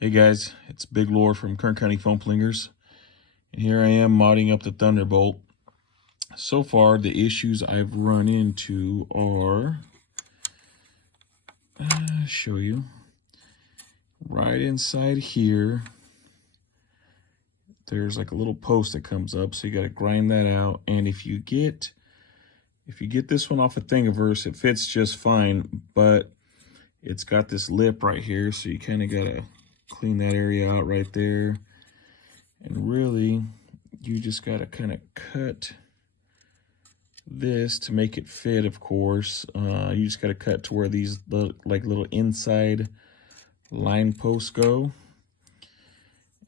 Hey guys, it's Big Lore from Kern County Foam Flingers, and here I am modding up the Thunderbolt. So far, the issues I've run into are, show you, right inside here, there's like a little post that comes up, so you got to grind that out. And if you get this one off a Thingiverse, it fits just fine, but it's got this lip right here, so you kind of got to clean that area out right there. And really, you just got to kind of cut this to make it fit, of course. You just got to cut to where these little inside line posts go.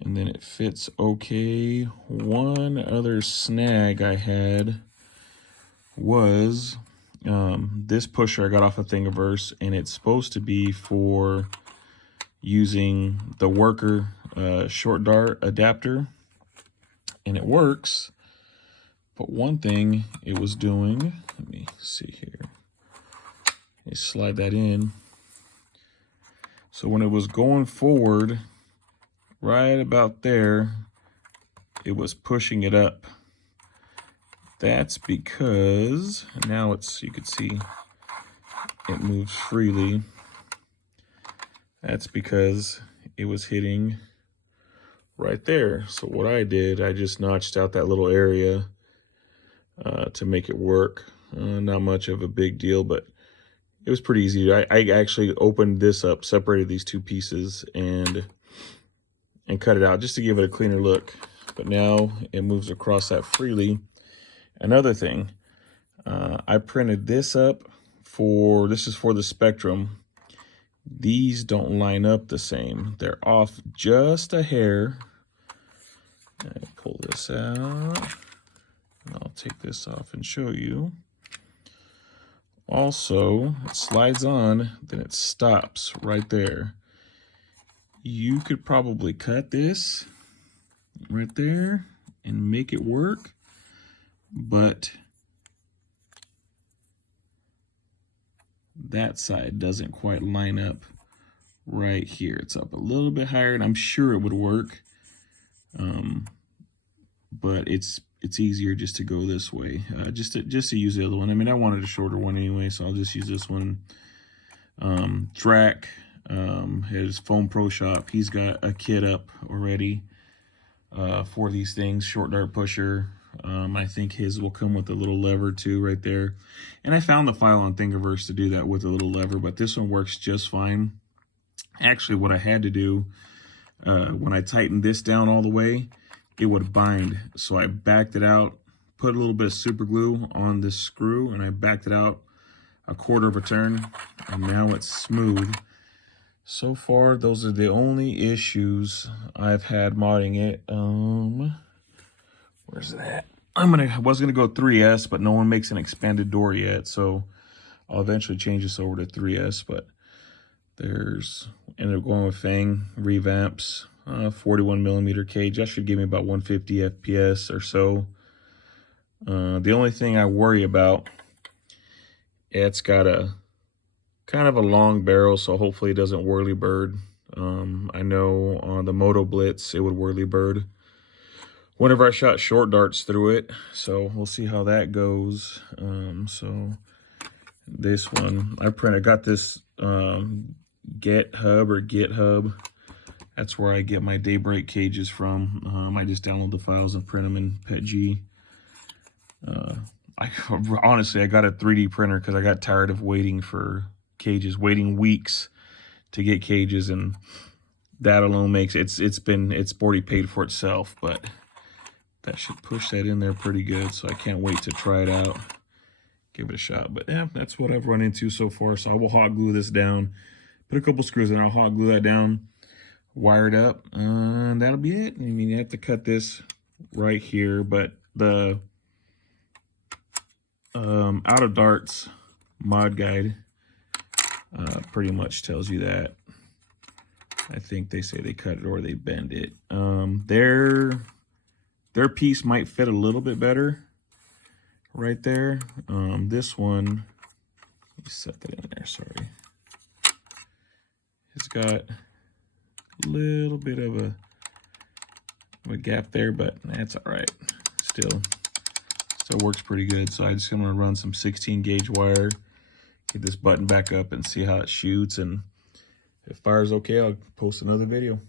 And then it fits okay. One other snag I had was this pusher I got off of Thingiverse, and it's supposed to be for using the worker short dart adapter, and it works. But one thing it was doing, let me see here. Let me slide that in. So when it was going forward, right about there, it was pushing it up. That's because now you can see it moves freely. That's because it was hitting right there. So what I did, I just notched out that little area to make it work. Not much of a big deal, but it was pretty easy. I actually opened this up, separated these two pieces, and cut it out just to give it a cleaner look. But now it moves across that freely. Another thing, I printed this up this is for the Spectrum. These don't line up the same. They're off just a hair. I pull this out. I'll take this off and show you. Also, it slides on, then it stops right there. You could probably cut this right there and make it work, but that side doesn't quite line up right here. It's up a little bit higher, and I'm sure it would work, but it's easier just to go this way, just to use the other one. I mean, I wanted a shorter one anyway, so I'll just use this one. Drac, his Foam Pro Shop, he's got a kit up already for these things, short dart pusher. I think his will come with a little lever too right there. And I found the file on Thingiverse to do that with a little lever, but this one works just fine. Actually, what I had to do, when I tightened this down all the way, it would bind. So I backed it out, put a little bit of super glue on this screw, and I backed it out a quarter of a turn, and now it's smooth. So far, those are the only issues I've had modding it. Where's that? I was gonna go 3S, but no one makes an expanded door yet, so I'll eventually change this over to 3S. But ended up going with Fang revamps, 41mm cage. That should give me about 150 FPS or so. The only thing I worry about, it's got a kind of a long barrel, so hopefully it doesn't whirly bird. I know on the Moto Blitz it would whirly bird whenever I shot short darts through it, so we'll see how that goes. So this one I got this GitHub. That's where I get my Daybreak cages from. I just download the files and print them in PETG. Honestly, I got a 3D printer because I got tired of waiting for cages, waiting weeks to get cages, and that alone makes it's already paid for itself. But that should push that in there pretty good, so I can't wait to try it out, give it a shot. But yeah, that's what I've run into so far. So I will hot glue this down, put a couple screws in, I'll hot glue that down, wire it up, and that'll be it. I mean, you have to cut this right here, but the Out of Darts mod guide pretty much tells you that. I think they say they cut it or they bend it. Their piece might fit a little bit better right there. This one, let me set that in there, sorry. It's got a little bit of a gap there, but that's all right. Still works pretty good. So I'm just gonna run some 16 gauge wire, get this button back up and see how it shoots, and if it fires okay, I'll post another video.